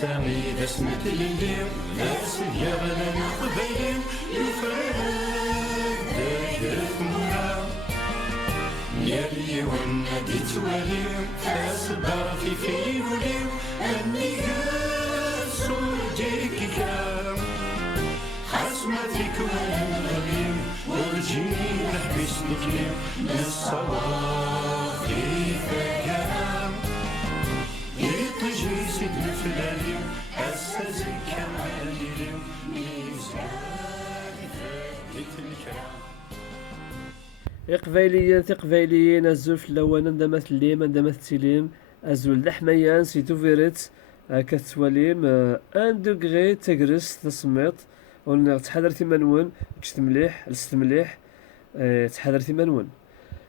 سامي ذا سمت ليلي ناس يغلى القبايل يفرد دايرة مورا يالي ونادي توالي فاسبار في ولي أني قاسو ديكي كام حسمتك والغريب ورجيني نحبس نكلم للصواب في فكام يطجي سيد الفلالي أساسي كمالي ميزان فاتت الكرام إقباليين الزلف اللوان اندمت الليم اندمت التليم الزول دحميان سيتو فيريت كتواليم ان دوغري تجرس تسميط ون تحضر ثمانون كشت مليح لست مليح تحضر ثمانون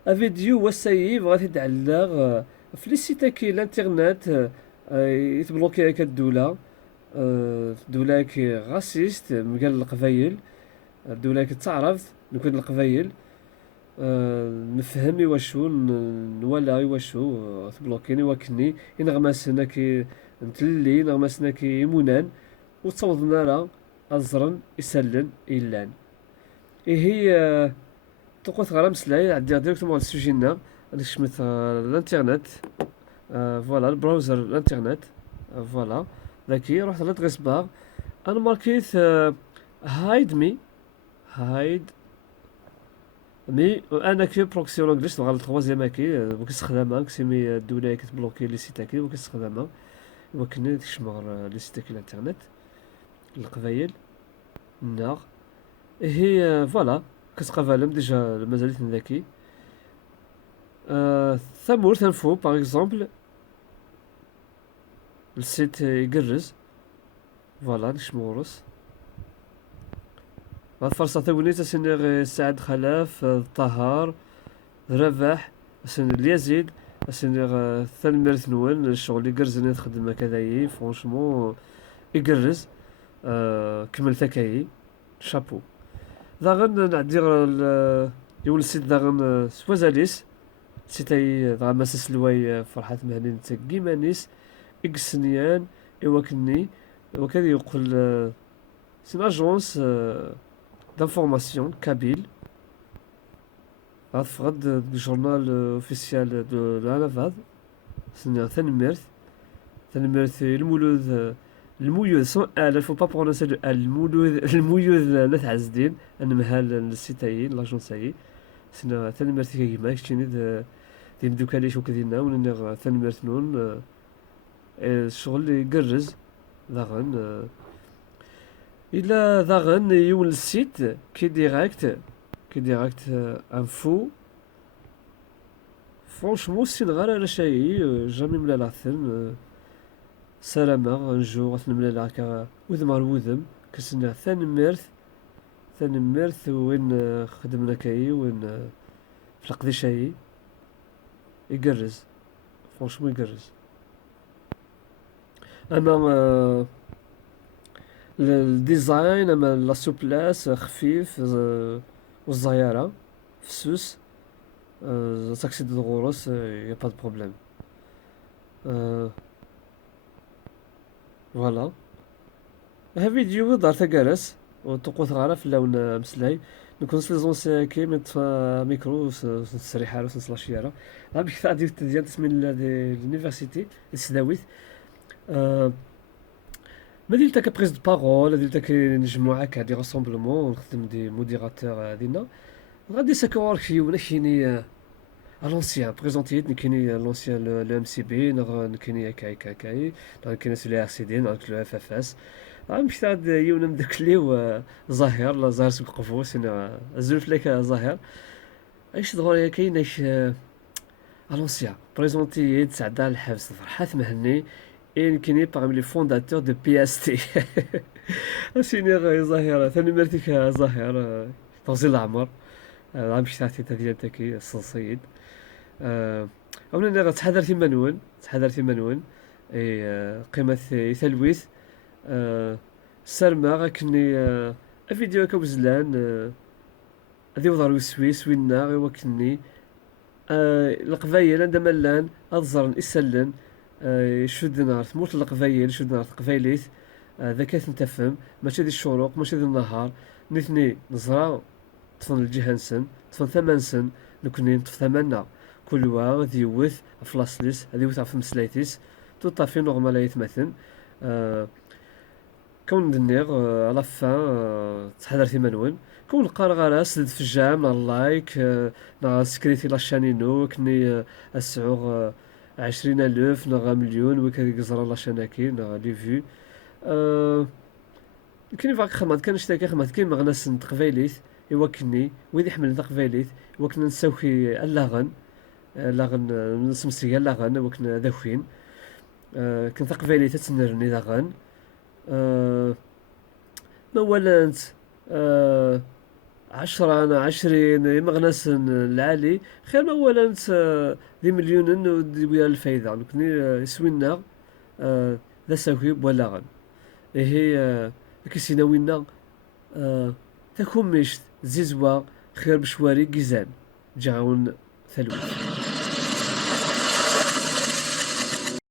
الفيديو وسايي بغات يتعلق في لي سيت كي الانترنت يتبلوكي هكا الدولة الدولة كي غاسيست مقال القبايل الدولة كي تعرف نكون القبايل نفهم واشو نولى واشو تبلوكيني وكني ينغمسنا كي نتلي نغمسنا كي يمونان وتصوضنا راه أزرن يسلن إلان هي تقوت غير مسلاي عندي ديريكتومون على السوجينا نشمت الانترنت فوالا البراوزر الانترنت فوالا ذاكي رحت لادغيس بار انا ماركيت هايد مي انا كي بروكسي اونجليش تبغى التروازيام هاكي وكنستخدمها كسيمي الدوله كتبلوكي لي سيت هاكي وكنستخدمها وكني تشمغر لي سيت هاكي الانترنت القبايل النار هي فوالا كتقابلهم ديجا مازالت ذاكي ثمور تنفو باغ اكزومبل السيت يقرز فوالا نشمورس هاد الفرصة تاوني تسني سعد خلاف الطهار رباح سن اليزيد سني ثنمرت نون الشغل يقرزني تخدم هكذايا فرونشمون يقرز كمل تاكاي شابو داغن نعدي يول السيت داغن سوازاليس سيتاي داغن مساس لواي فرحات مهنين تاكيمانيس إكسنيان إواكني وكذا يقول سين أجونس دانفورماسيون كابيل غتفقد الجورنال اوفيسيال دو لانافاد سين ثنمرت المولود سون الفو با برونونسي دو المولود نات عزدين نمهال السيتايين لاجونسايي سين ثنمرت كيما كشتيني دي مدوكاليش وكدينا وننغ ثنمرت نون الشغل يقرز داغن إلا داغن يول السيت كي ديراكت انفو فرونشمون سين غير على شيء جامي ملالعثن سلامة نجو غتنملا هكا وذمر وذم كسنا ثنمرت وين خدمنا كاي وين في القديشاي يقرز فرونشمون يقرز اما الديزاين اما لا سوبلاس خفيف والزيارة فسوس تاكسي دو غوروس يا با دو بروبليم فوالا ها فيديو دار تاكارس وتقوث غالا في اللون مسلاي نكون سليزون كي ميكرو سريحة سلاشيارة غا بيك تعدي ديال تسمين لونيفرسيتي السداويت ما ديال تاك بريز دو بارول ديال تاك نجمو هكا دي راسومبلمون نخدم دي موديراتور ديالنا غادي ساكور كيونا كيني الونسيان بريزونتيت كايني لونسيان لو ام سي بي كايني هكا كايني سي ار سي دي لو اف اف اس مشيت عند يونا مدكليو ظاهر لا ظاهر سوق قفوس انا الزلف لك ظاهر ايش دغوريا كايناش الونسيان بريزونتيت سعداء الحبس فرحات مهني كايني باغمي لي فونداتور دو بي اس تي سيني ظاهر ثاني مرتك ظاهر توصيل العمر غنمشي تحت ديال تاكي الصيد اولا تحضر ثمانون قيمة ثلويث سرما غاكني الفيديو هكا وزلان هادي وضر وسويس وينا وكني القبايل عندما لان الزرن يسلن يشد نهار تموت القبايل، يشد نهار قبايليت، ذاك تنتفهم ماشي دي الشروق ماشي دي النهار، نثني نزرا طفن الجهة نسن طفن ثمان سن نكوني نطف ثماننا كل واحد يوث فلاصليس هذا يوث في مسلايتيس توطافي نورمال يتمثل. آه كون دنيغ على فان تحضر في منون كون لقى غالا سد في الجام نا اللايك نا سكريتي لاشانينو كني اسعوغ 20,000 نا مليون وكذا قزرا لاشاناكي نا لي فيو. كاين فاك خدمات كان نشتاكي خدمات كاين مغناس تقبايليت يوكلني ويدي يحمل تقبايليت وكنا نساوكي اللاغن لاغن نسمسي اللاغن وكنا ذاوين. كنت تقبايليت تنرني لاغن. ما ولا انت 10 أنا 20 مغناس العالي خير ما ولا انت دي مليون ودي ويا الفايدة نكوني يسوينا ذا ساوكي بولا غن إيه كيسينا وينا تاكم مشت زيزوا خير بشواري جيزان جاون ثلوث.